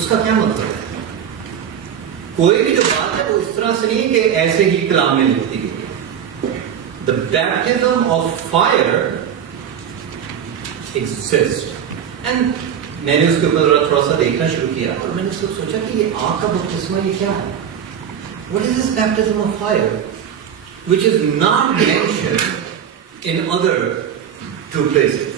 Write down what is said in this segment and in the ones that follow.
اس کا کیا مطلب ہے؟ کوئی بھی جو بات ہے وہ اس طرح سے نہیں کہ ایسے ہی کلام میں لکھ دی گئی ہے. The baptism of fire exists. And میں نے اس کے اوپر تھوڑا سا دیکھنا شروع کیا اور میں نے سوچا کہ یہ آگ کا بپتسمہ یہ کیا ہے؟ What is this baptism of fire which is not mentioned in other two places?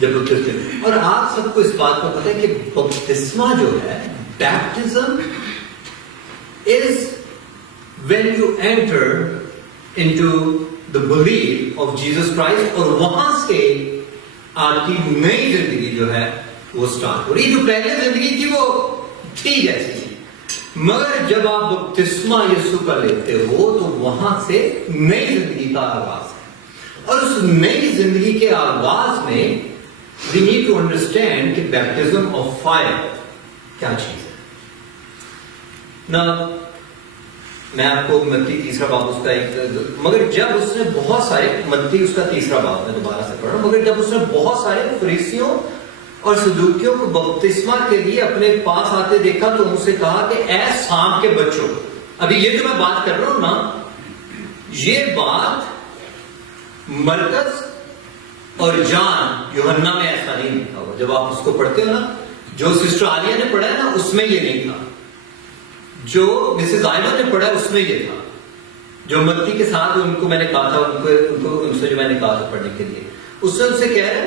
جب بپتسمہ، اور آپ سب کو اس بات کو پتہ ہے کہ بپتسمہ جو ہے، baptism is when you enter into the belief of Jesus Christ، اور وہاں سے آپ کی نئی زندگی جو ہے وہ سٹارٹ ہو رہی. جو پہلے زندگی تھی وہ تھی جیسی تھی، مگر جب آپ بپتسمہ یسوع کا لیتے ہو تو وہاں سے نئی زندگی کا آغاز ہے. اور اس نئی زندگی کے آغاز میں we need to understand کہ baptism of fire کیا چیز ہے. Now میں آپ کو متی تیسرا باب اس کا مگر جب اس نے بہت سارے، متی اس کا تیسرا باب میں دوبارہ سے پڑھا، مگر جب اس نے بہت سارے فریسیوں اور صدوقیوں کو بپتسمہ کے لیے اپنے پاس آتے دیکھا تو ان سے کہا کہ اے سانپ کے بچوں. ابھی یہ جو میں بات کر رہا ہوں نا، یہ بات مرکز اور جان یوحنا میں ایسا نہیں لکھا ہوا. جب آپ اس کو پڑھتے ہو نا، جو سسٹر عالیہ نے پڑھا ہے نا اس میں یہ نہیں تھا، جو مسز آئمن نے پڑھا اس میں یہ تھا. جو متی کے ساتھ ان کو میں نے کہا تھا، ان سے جو میں نے کہا تھا پڑھنے کے لیے، اس سے ان سے کہہ رہے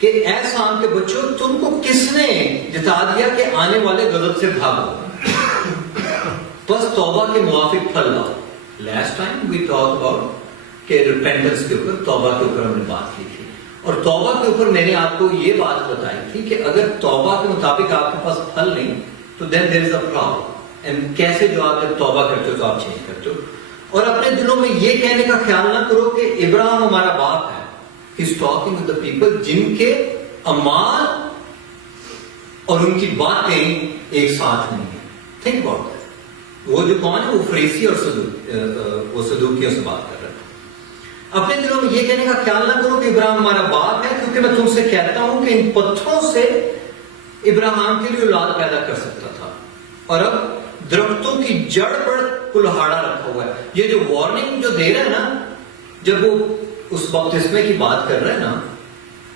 کہ اے سام کے بچوں، تم کو کس نے جتا دیا کہ آنے والے غضب سے بھاگو، بس توبہ کے موافق پھل لاؤ. Last time we talk about کہ ریپینٹنس کے اوپر، توبہ کے اوپر ہم نے بات کی تھی، اور توبہ کے اوپر میں نے آپ کو یہ بات بتائی تھی کہ اگر توبہ کے مطابق آپ کے پاس پھل نہیں تو دین دیر از اے پرابلم. اینڈ کیسے جو آپ جب توبہ کرتے ہو تو آپ چینج کرتے ہو. اور اپنے دلوں میں یہ کہنے کا خیال نہ کرو کہ ابراہیم ہمارا باپ ہے. He's talking with the people جن کے اعمال اور ان کی باتیں ایک ساتھ نہیں ہیں. Think about that. وہ جو کون ہے، وہ فریسی اور صدوقیوں سے بات کر رہے ہیں. اپنے دلوں میں یہ کہنے کا خیال نہ کرو کہ ابراہیم ہمارا باپ ہے، کیونکہ میں تم سے کہتا ہوں کہ ان پتھروں سے ابراہیم کے لیے اولاد پیدا کر سکتا تھا. اور اب درختوں کی جڑ پر کلہاڑا رکھا ہوا ہے. یہ جو وارننگ جو دے رہا ہے نا، جب وہ اس بپتسمے کی بات کر رہا ہے نا،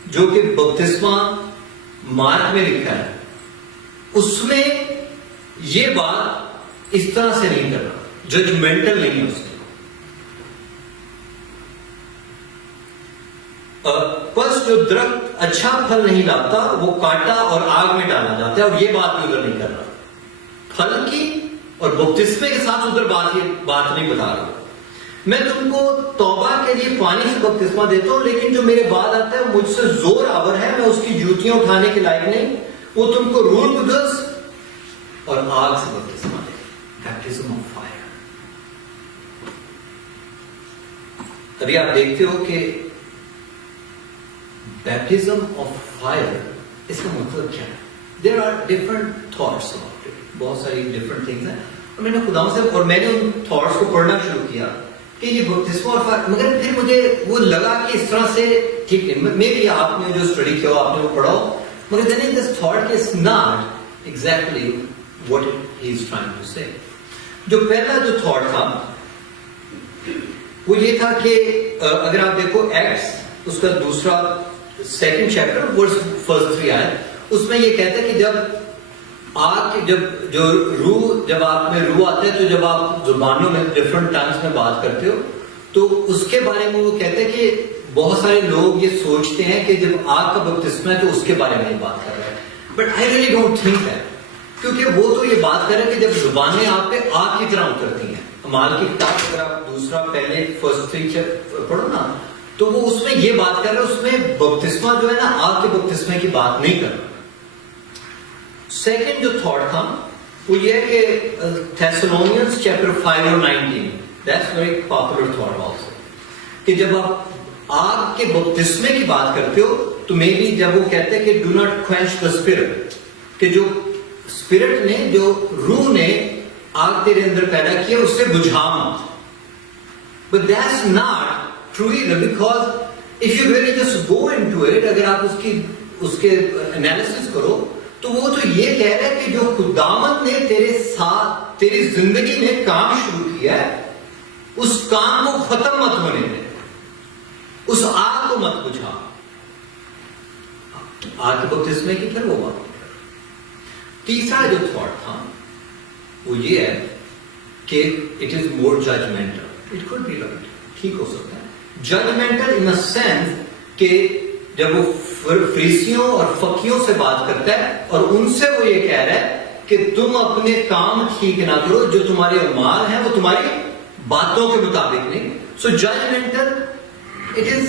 جو کہ بپتسمہ مارک میں لکھا ہے، اس میں یہ بات اس طرح سے نہیں کر رہا، ججمنٹل نہیں ہے اس کی. بس جو درخت اچھا پھل نہیں لاتا وہ کاٹا اور آگ میں ڈالا جاتا ہے، اور یہ بات بھی ادھر نہیں کر رہا. پھل کی اور بپتسمے کے ساتھ ادھر بات نہیں بتا رہا. میں تم کو توبہ کے لیے پانی سے بپتسمہ دیتا ہوں، لیکن جو میرے بعد آتا ہے مجھ سے زور آور ہے، میں اس کی جوتیاں اٹھانے کے لائق نہیں. وہ تم کو روح القدس اور آگ سے بپتسمہ دے. Baptism of fire. ابھی آپ دیکھتے ہو کہ بیپٹزم آف فائر اس کا مطلب کیا ہے؟ There are different thoughts about it. بہت ساری ڈفرنٹ تھنگس ہیں. اور میں نے خدا سے، اور میں نے ان تھاٹس کو پڑھنا شروع کیا کہ یہ بپتسمہ اور فائر، مگر پھر مجھے وہ لگا کہ اس طرح سے ٹھیک نہیں. مے بی آپ نے جو اسٹڈی کیا آپ نے وہ پڑھا ہو، مگر then this that is not exactly what he is trying to say. جو پہلا جو تھاٹ تھا وہ یہ تھا کہ اگر آپ دیکھو ایکٹس اس کا دوسرا سیکنڈ چیپٹر ورس فرسٹ 3 آیت، اس میں یہ کہتا ہے کہ جب آپ کی جو روح، جب آپ میں روح آتا ہے تو جب آپ زبانوں میں ڈفرنٹ ٹنگس میں بات کرتے ہو تو اس کے بارے میں وہ کہتے ہیں کہ بہت سارے لوگ یہ سوچتے ہیں کہ جب آگ کا بپتسمہ ہے تو اس کے بارے میں بات کر رہے ہیں. But I really don't think that, کیونکہ وہ تو یہ بات کر رہے ہیں کہ جب زبانیں آپ پہ آگ کی طرح اترتی ہیں. اعمال کی کتاب اگر آپ دوسرا پہلے فرسٹ 3 پڑھو نا تو وہ اس میں یہ بات کر رہے ہیں، اس میں بپتسمہ جو ہے نا آگ کے بپتسمے کی بات نہیں کر رہا. سیکنڈ جو تھاٹ تھا وہ یہ ہے کہ تھیسالونیئنس چیپٹر 5 اور 19، that's very popular thought also, کہ جب آپ آگ کے بپتسمے کی بات کرتے ہو تو مے بی جب وہ کہتے ہیں کہ ڈو ناٹ کوینچ دا اسپرٹ، کہ جو اسپرٹ نے، جو روح نے آگ تیرے اندر پیدا کیا اس سے بجھا مت. But that's not true either, because if you really just go into it، اگر آپ اس کے انالیسس کرو تو وہ تو یہ کہہ رہا ہے کہ جو خداوند نے تیرے ساتھ تیری زندگی میں کام شروع کیا ہے اس کام کو ختم مت ہونے دے, اس آگ کو مت بجھا. آگ کے بپتسمے کی پھر وہ بات. تیسرا جو تھاٹ تھا وہ یہ ہے کہ it is more judgemental. It could be right, ٹھیک ہو سکتا ہے. ججمنٹل ان اے سینس کہ جب وہ فریسیوں اور فقیوں سے بات کرتا ہے اور ان سے وہ یہ کہہ رہا ہے کہ تم اپنے کام ٹھیک نہ کرو, جو تمہارے اعمال ہیں وہ تمہاری باتوں کے مطابق نہیں. So judgmental it is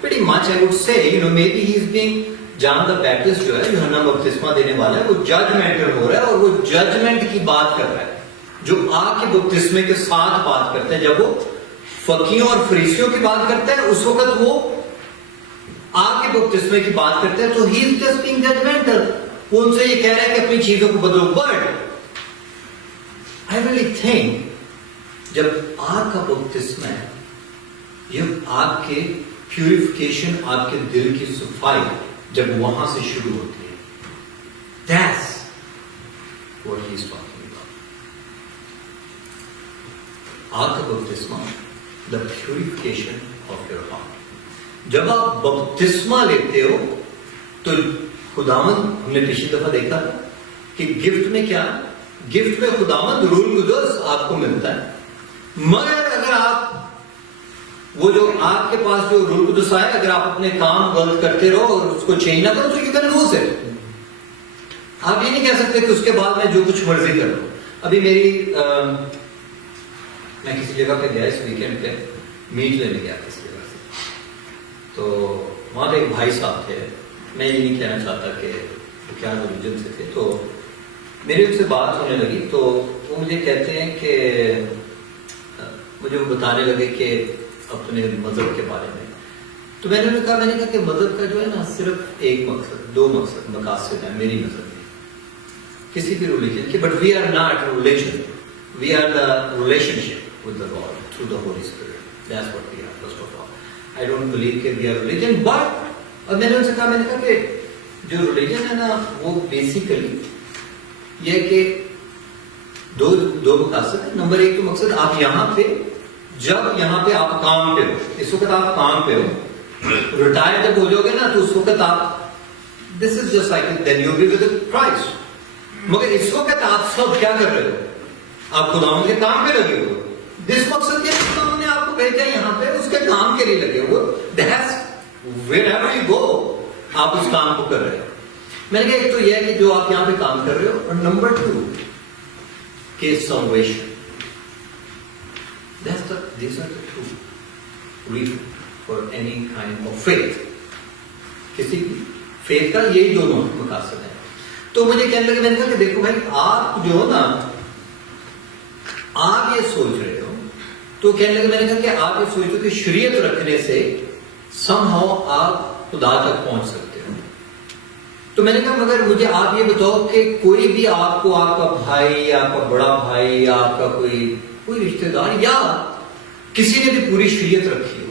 pretty much I would say, maybe he is being John the Baptist جو ہے یوحنا بپتسمہ دینے والا ہے وہ ججمنٹل ہو رہا ہے اور وہ ججمنٹ کی بات کر رہا ہے جو آگ کے بپتسمے کے ساتھ بات کرتا ہے. جب وہ فقیوں اور فریسیوں کی بات کرتا ہے اس وقت وہ آگ کے بپتسمے کی بات کرتا ہے, تو ہی از جسٹ بینگ ججمنٹل. وہ ان سے یہ کہہ رہا ہے کہ اپنی چیزوں کو بدلو. بٹ آئی ریئلی تھنک جب آگ کا بپتسمہ ہے, یہ آگ کے پیوریفیکیشن, آپ کے دل کی صفائی جب وہاں سے شروع ہوتی ہے, that's what he is talking about. آگ کا بپتسمہ, the purification of your heart. جب آپ بپتسمہ لیتے ہو تو خداوند, ہم نے پچھلی دفعہ دیکھا تھا کہ گفٹ میں کیا, گفٹ میں خداوند روح القدس آپ کو ملتا ہے. مگر اگر آپ وہ جو آپ کے پاس جو روح القدس آئے, اگر آپ اپنے کام غلط کرتے رہو اور اس کو چینج نہ کرو تو یو کین لوز اٹ. آپ یہ نہیں کہہ سکتے کہ اس کے بعد میں جو کچھ مرضی کروں. ابھی میں کسی جگہ پہ گیا اس ویکینڈ پہ, میٹ لینے گیا کسی جگہ سے, تو وہاں پہ ایک بھائی صاحب تھے. میں یہ نہیں کہنا چاہتا کہ وہ کیا ریلیجن سے تھے, تو میری ان سے بات ہونے لگی تو وہ مجھے کہتے ہیں کہ مجھے وہ بتانے لگے کہ اپنے مذہب کے بارے میں. تو میں نے کہا کہ مذہب کا جو ہے نا صرف ایک مقصد, دو مقاصد ہیں میری نظر میں کسی بھی ریلیجن کے. But we are not religion, we are the relationship with the God through the Holy Spirit. That's what we are first of all. I don't believe کہ وی آر ریلیجن. بٹ اور میں نے ان سے کہا کہ جو religion ہے نا وہ بیسیکلی یہ کہ دو مقاصد ہیں. نمبر ایک تو مقصد آپ یہاں پہ, جب یہاں پہ آپ کام پہ ہو, اس وقت آپ کام پہ ہو, ریٹائر جب ہو جاؤ گے نا تو اس وقت آپ this is just like then you be with Christ. مگر اس وقت آپ سب کیا کر رہے ہو, آپ خداوند کے کام پہ لگے ہو. جس مقصد کے خداوند نے آپ کو بھیجا یہاں پہ اس کے کام کے لیے لگے ہو. That's wherever you go آپ اس کام کو کر رہے ہو. میں نے کہا ایک تو یہ ہے کہ جو آپ یہاں پہ کام کر رہے ہو, اور نمبر 2 کہ salvation. These are the two reasons for any kind of faith. کسی بھی faith کا یہی دونوں مقاصد ہیں. تو مجھے کہنے لگے, میں نے کہا کہ دیکھو بھائی آپ جو ہو نا, آپ یہ سوچ رہے ہو, تو کہنے لگے, میں نے کہا کہ آپ یہ سوچ رہے ہو کہ شریعت رکھنے سے somehow آپ خدا تک پہنچ سکتے ہو. تو میں نے کہا مگر مجھے آپ یہ بتاؤ کہ کوئی بھی آپ کو, آپ کا بھائی, آپ کا بڑا بھائی, یا آپ کا کوئی رشتہ دار یا کسی نے بھی پوری شریعت رکھی ہو,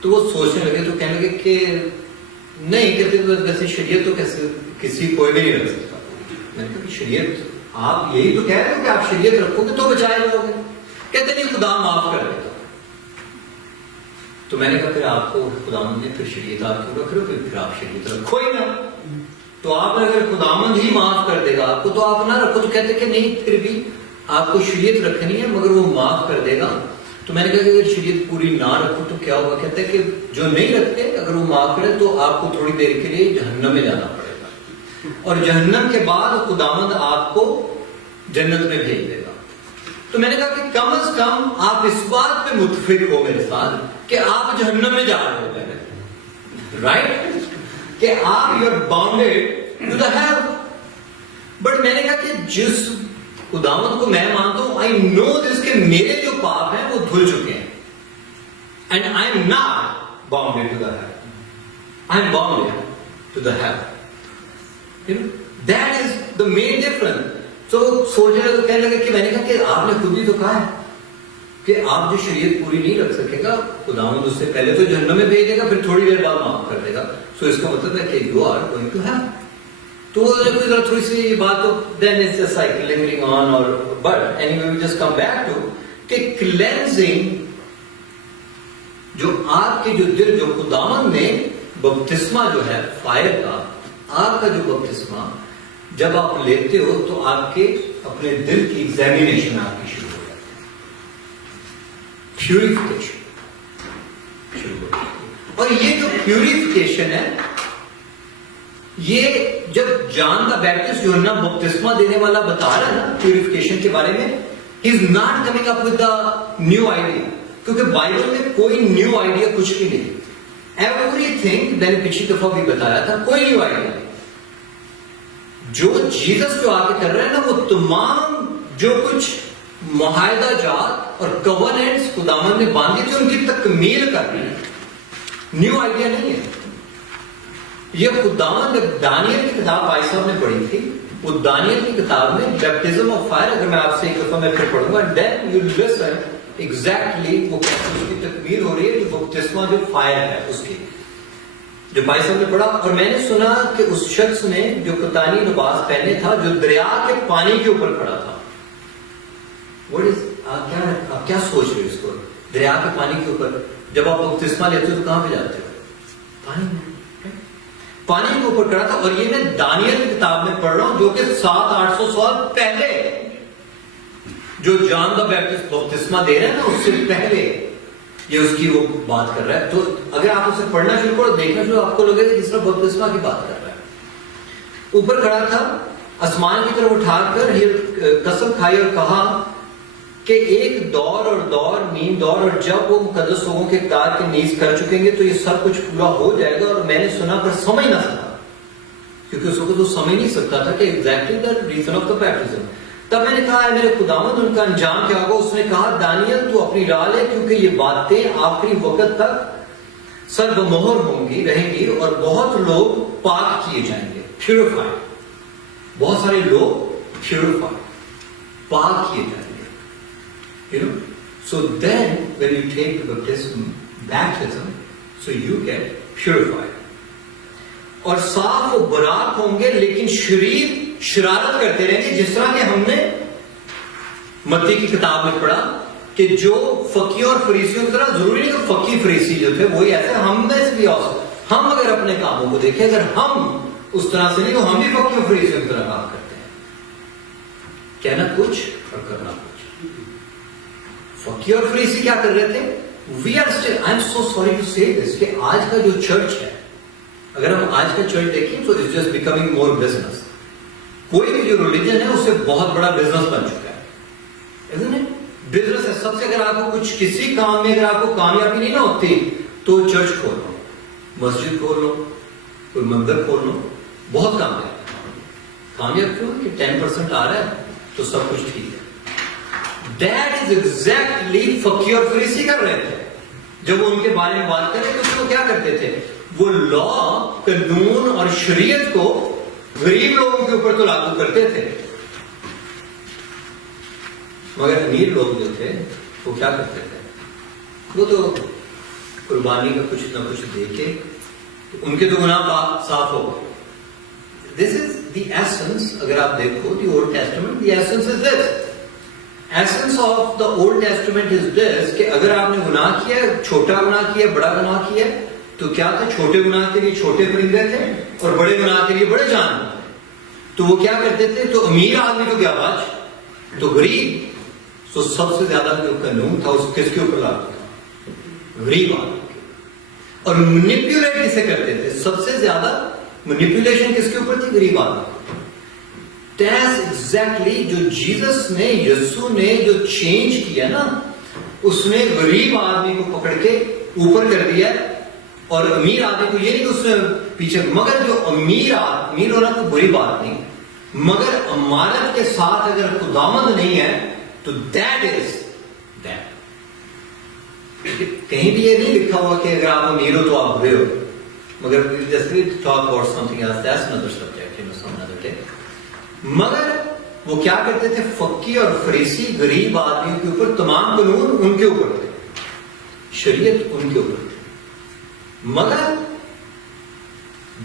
تو وہ سوچنے لگے, تو کہنے لگے کہ نہیں, کہتے ویسے شریعت تو کیسے کسی کوئی بھی نہیں رکھ سکتا. میں نے کہا کہ شریعت, آپ یہی تو کہہ رہے ہو کہ آپ شریعت رکھو گے تو بچائے جاؤ گے. کہتے نہیں, خدا معاف کر دے گا. تو میں نے کہا پھر آپ کو خداوند نے پھر شریعت آپ کیوں رکھ رہے ہو, پھر آپ شریعت رکھو ہی نہ. تو آپ اگر خداوند ہی معاف کر دے گا آپ کو تو آپ نہ رکھو. تو کہتے کہ نہیں, پھر بھی آپ کو شریعت رکھنی ہے مگر وہ معاف کر دے گا. تو میں نے کہا کہ اگر شریعت پوری نہ رکھو تو کیا ہوگا. کہتے ہیں کہ جو نہیں رکھتے اگر وہ معاف کرے تو آپ کو تھوڑی دیر کے لیے جہنم میں جانا پڑے گا, اور جہنم کے بعد خداوند آپ کو جنت میں بھیج دے گا. تو میں نے کہا کہ کم از کم آپ اس بات پہ متفق ہو میرے ساتھ کہ آپ جہنم میں جا رہے ہو, رائٹ, کہ آپ you are bounded to the hell. But میں نے کہا کہ جس خداوند کو میں مانتا ہوں, آئی نو دس کہ میرے جو پاپ ہیں وہ دھل چکے ہیں, and I am not bounded to the hell, I am bounded to the hell. That is the main difference. تو سوچنے لگے, کہنے لگے کہ میں نے کہا کہ آپ نے خود ہی تو کہا ہے کہ آپ جو شریعت پوری نہیں رکھ سکے گا خداوند اس سے پہلے تو جہنم میں بھیج دے گا, پھر تھوڑی دیر بعد معاف کر دے گا. سو اس کا مطلب ہے کہ you are going to hell. تو ذرا تھوڑی سی یہ بات تو then it's just like lingering on or but anyway we just come back to کہ cleansing جو آپ کے جو دل جو خداوند نے بپتسمہ جو ہے فائر کا آپ کا جو بپتسمہ جب آپ لیتے ہو تو آپ کے اپنے دل کی ایگزامینیشن آپ کی شروع ہو جاتی ہے پیوریفیکیشن شروع ہو جاتی ہے اور یہ جو پیوریفیکیشن ہے یہ جب جان دا بیپٹسٹ جو ہے نا بپتسمہ دینے والا بتا رہا ہے نا پیوریفیکیشن کے بارے میں he is not coming up with the new idea کیونکہ بائبل میں کوئی نیو آئیڈیا کچھ بھی نہیں ایوری تھنگ میں نے پچھلی دفعہ بھی بتایا تھا کوئی نیو آئیڈیا نہیں جو جیزس جو آ کے کر رہے ہیں نا وہ تمام جو کچھ معاہدہ جات اور کووننٹس خداوند نے باندھی تھی ان کی تکمیل کر رہی ہے نیو آئیڈیا نہیں ہے یہ خداوند دانیل کی کتاب بھائی صاحب نے پڑھی تھی وہ دانیل کی کتاب میں بیپٹزم آف فائر اگر میں آپ سے ایک دفعہ میں پھر پڑھوں گا then you listen exactly وہ کیسے اس کی تکمیل ہو رہی ہے جو بپتسمہ جو فائر ہے اس کی جو بھائی صاحب نے پڑھا اور میں نے سنا کہ اس شخص نے جو کتانی لباس پہنے تھا جو دریا کے پانی کے اوپر کھڑا تھا آپ کیا سوچ رہے اس کو دریا کے پانی کے اوپر جب آپ بپتسمہ لیتے ہو تو کہاں پہ جاتے ہو پانی کے اوپر کھڑا تھا اور یہ میں دانیل کی کتاب میں پڑھ رہا ہوں جو کہ 700-800 سال پہلے جو جان دا بیپٹسٹ بپتسمہ دے رہے ہیں نا اس سے پہلے یہ اس کی وہ بات کر رہا ہے تو اگر آپ اسے پڑھنا شروع کرو دیکھنا شروع آپ کو لگے کہ اس طرح بپتسمہ کی بات کر رہا ہے اوپر کھڑا تھا آسمان کی طرف اٹھا کر یہ قسم کھائی اور کہا کہ ایک دور اور دور نیم دور اور جب وہ مقدس لوگوں کے اقتدار کے نیز کر چکیں گے تو یہ سب کچھ پورا ہو جائے گا اور میں نے سنا پر سمجھ نہ سکا کیونکہ اس وقت وہ سمجھ نہیں سکتا تھا کہ exactly the reason of the baptism تب میں نے کہا ہے میرے خداوند ان کا انجام کیا ہوگا اس نے کہا دانیل تو اپنی راہ لے کیونکہ یہ باتیں آخری وقت تک سر بمہر ہوں گی رہیں گی اور بہت لوگ پاک کیے جائیں گے پیوریفائڈ بہت سارے لوگ پیوریفائڈ پاک کیے جائیں گے You know, so then when you take the baptism, so you get purified. اور صاف و براق ہوں گے لیکن شریر شرارت کرتے رہیں گے جس طرح کہ ہم نے متی کی کتاب میں پڑھا کہ جو فقیوں اور فریسیوں کی طرح ضروری نہیں کہ فقی فریسی جو تھے وہی ایسے ہم میں سے بھی ہم اگر اپنے کاموں کو دیکھیں اگر ہم اس طرح سے نہیں تو ہم بھی فقیوں اور فریسیوں کی طرح کام کرتے ہیں کہنا کچھ اور کرنا کچھ فقی اور فریسی کیا کر رہے تھے we are still I am so sorry to say this کہ آج کا جو چرچ ہے اگر ہم آج کا چرچ دیکھیں تو it's just becoming more business کوئی بھی جو ریلیجن ہے اس سے بہت بڑا بزنس بن چکا ہے بزنس ہے سب سے اگر آپ کو کچھ کسی کام میں اگر آپ کو کامیابی نہیں نہ ہوتی تو چرچ کھول لو مسجد کھول لو کوئی مندر کھول لو بہت کامیاب کیوں کہ 10% آ رہا ہے تو سب کچھ ٹھیک ہے That is exactly فقی اور فریسی کر رہے تھے جب وہ ان کے بارے میں بات کریں تو وہ کیا کرتے تھے وہ لا قانون اور شریعت کو غریب لوگوں کے اوپر تو لاگو کرتے تھے مگر امیر لوگ جو تھے وہ کیا کرتے تھے وہ تو قربانی کا کچھ نہ کچھ دے کے ان کے تو گناہ صاف ہو گئے This is the essence اگر آپ دیکھو the Old Testament the essence is this Essence of the Old Testament is this کہ اگر آپ نے گناہ کیا چھوٹا گناہ کیا بڑا گناہ کیا تو کیا تھا چھوٹے گناہ کے لیے چھوٹے پرندے تھے اور بڑے گناہ کے لیے بڑے جانور تھے تو وہ کیا کرتے تھے تو امیر آدمی تو کیا بچ تو غریب تو سب سے زیادہ جو قانون تھا اس کس کے اوپر لاگو تھا غریب آدمی کے اور مینیپولیٹ کسے کرتے تھے سب سے زیادہ مینیپولیشن کس کے اوپر تھی غریب آدمی That's exactly جو جیزس نے یسوع نے جو چینج کیا نا اس نے غریب آدمی کو پکڑ کے اوپر کر دیا اور امیر آدمی کو یہ نہیں کہ اس نے پیچھے مگر جو امیر ہونا کوئی بری بات نہیں مگر امانت کے ساتھ اگر خداوند نہیں ہے تو that is that کہیں بھی یہ نہیں لکھا ہوا کہ اگر آپ امیر ہو تو آپ برے ہو مگر just we talk about something else that's another subject some other day مگر وہ کیا کرتے تھے فقی اور فریسی غریب آدمیوں کے اوپر تمام قانون ان کے اوپر تھے شریعت ان کے اوپر تھے مگر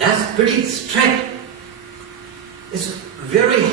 That's pretty strict. It's very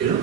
you know?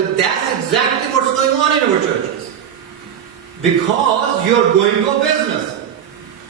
but that's exactly what's going on in our churches. Because you are going to business.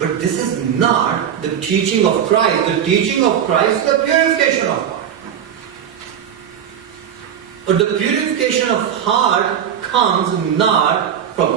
But this is not the teaching of Christ. The teaching of Christ is the purification of heart. But the purification of heart comes not from.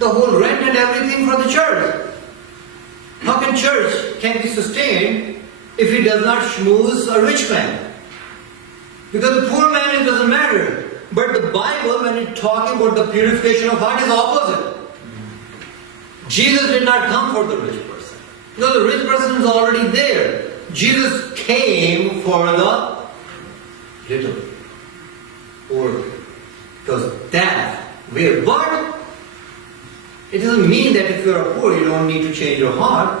the whole rent and everything for the church. How can church can be sustained if he does not schmooze a rich man? Because the poor man, it doesn't matter. But the Bible, when it's talking about the purification of heart, is opposite. Jesus did not come for the rich person. Because the rich person is already there. Jesus came for the little, poor. Because that way. But it doesn't mean that if you are poor, you don't need to change your heart.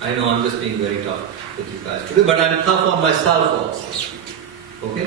I know I'm just being very tough with you guys today, but I'm tough on myself also. Okay?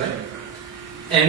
right? And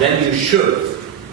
then you should.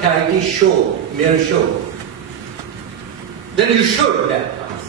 charity show, mere show. Then you should baptize.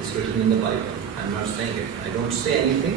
It's written in the Bible. I'm not saying it. I don't say anything.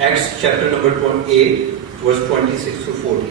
Acts chapter number 8 verse 26 to 40,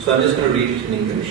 So I'm just going to read it in English.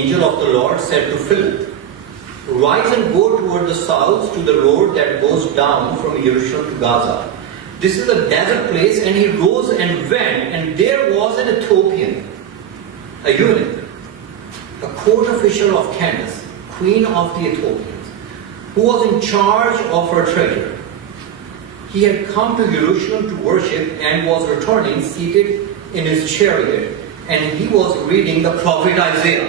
angel of the Lord said to Philip, rise and go toward the south to the road that goes down from Jerusalem to Gaza. This is a desert place. And he rose and went, and there was an Ethiopian, a eunuch, a court official of Candace, queen of the Ethiopians, who was in charge of her treasure. He had come to Jerusalem to worship and was returning seated in his chariot, and he was reading the prophet Isaiah.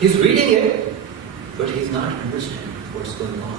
He's reading it, but he's not understanding what's going on.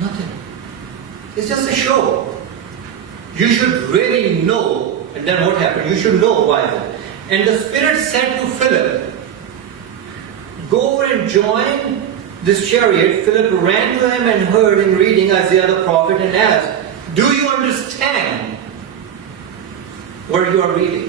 Nothing. It's just a show. You should really know. And then what happened? You should know why. And the Spirit said to Philip, go over and join this chariot. Philip ran to him and heard him reading Isaiah the prophet and asked, do you understand what you are reading?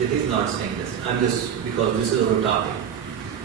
It is not saying this. I'm just, because this is our topic,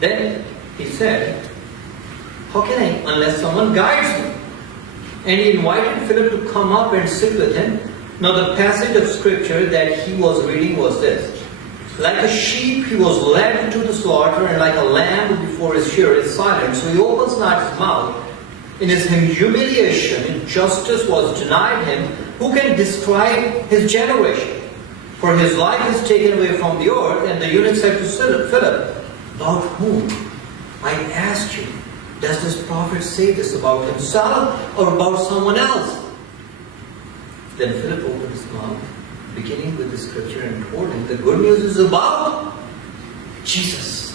Then he said, how can I unless someone guides me? And he invited Philip to come up and sit with him. Now the passage of scripture that he was reading was this. Like a sheep he was led into the slaughter, and like a lamb before his shearer is silent, so he opens not his mouth. In his humiliation, injustice was denied him. Who can describe his generation? For his life is taken away from the earth. And the eunuch said to Philip, about whom? I ask you, does this prophet say this about himself or about someone else? Then Philip opened his mouth, beginning with the scripture, and told him the good news is about Jesus.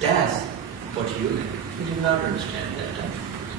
that's what you did. He did not understand that time.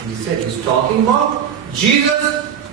And he said, he's talking about Jesus.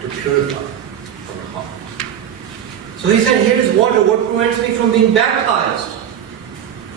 to purify our heart. So he said, here is water. What prevents me from being baptized?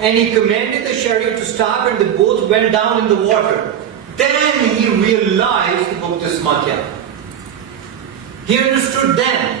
And he commanded the chariot to stop, and they both went down in the water. Then he realized the baptisma kya. He understood then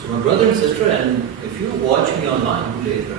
So my brother and sister, and if you watch me online later,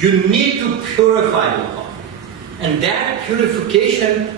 You need to purify your heart. And that purification,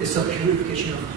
It's a purification of heart.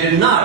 did not,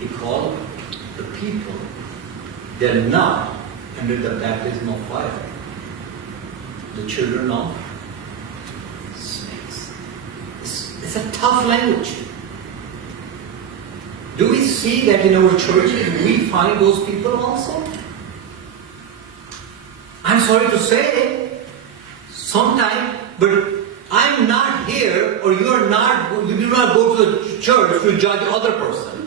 he called the people, they are not under the baptism of fire, the children of snakes. It's a tough language. Do we see that in our churches? Do we find those people also? I'm sorry to say, sometime, but I'm not here, or you are not, you do not go to the church to judge other person.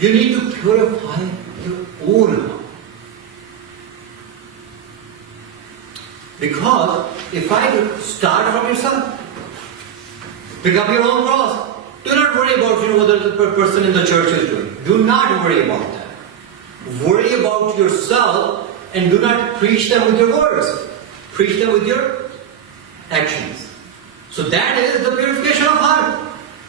You need to purify your own heart. Because if I start from yourself, Pick up your own cross. Do not worry about what the person in the church is doing. Do not worry about that. Worry about yourself and do not preach them with your words. Preach them with your actions. So that is the purification of heart.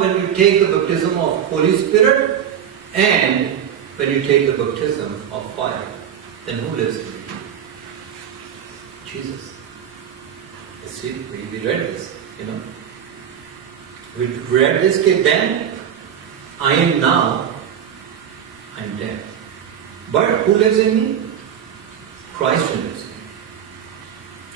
when you take the baptism of Holy Spirit and when you take the baptism of fire, then who lives in you? Jesus. See, we read this, We read this, then I am now, I am dead. But who lives in me? Christ lives in me.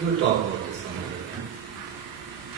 You will talk about this somewhere.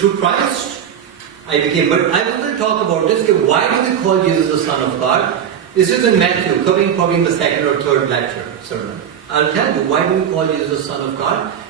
through Christ I became. But I will talk about this. Why do we call Jesus the Son of God? This is in Matthew, coming probably in the second or third lecture sermon. I'll tell you why do we call Jesus the Son of God,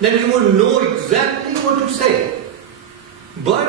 then you will know exactly what to say. But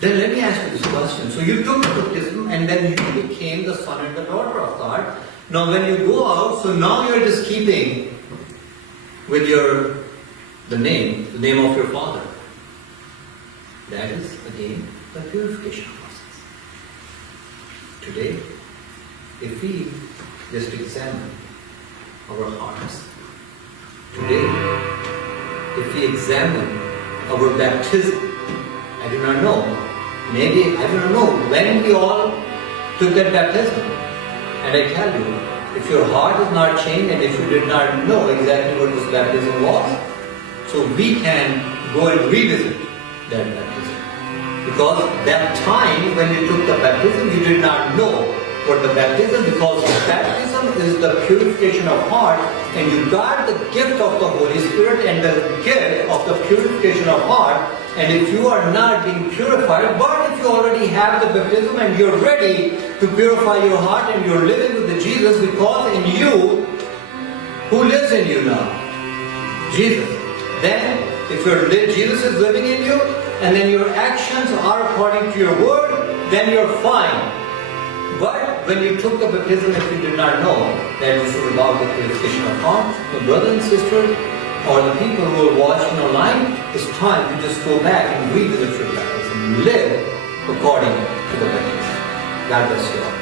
Then let me ask you this question. So you took the baptism and then you became the son and the daughter of God. Now when you go out, so now you're just keeping with the name of your father. That is again the purification process. Today, if we just examine our hearts, today, if we examine our baptism, I do not know. Maybe, I do not know when we all took that baptism. And I tell you, if your heart is not changed and if you did not know exactly what this baptism was, so we can go and revisit that baptism. Because that time when you took the baptism, you did not know what the baptism, because baptism is the purification of heart, and you got the gift of the Holy Spirit and the gift of the purification of heart. And if you are not being purified, but if you already have the baptism and you're ready to purify your heart and you're living with the Jesus, because in you, who lives in you now? Jesus. Then, if Jesus is living in you, and then your actions are according to your word, then you're fine. But when you took the baptism, if you did not know that this is about the purification of heart, the brothers and sisters, or the people who are watching online, it's time to just go back and revisit your baptism. Live according to the baptism. God bless you all.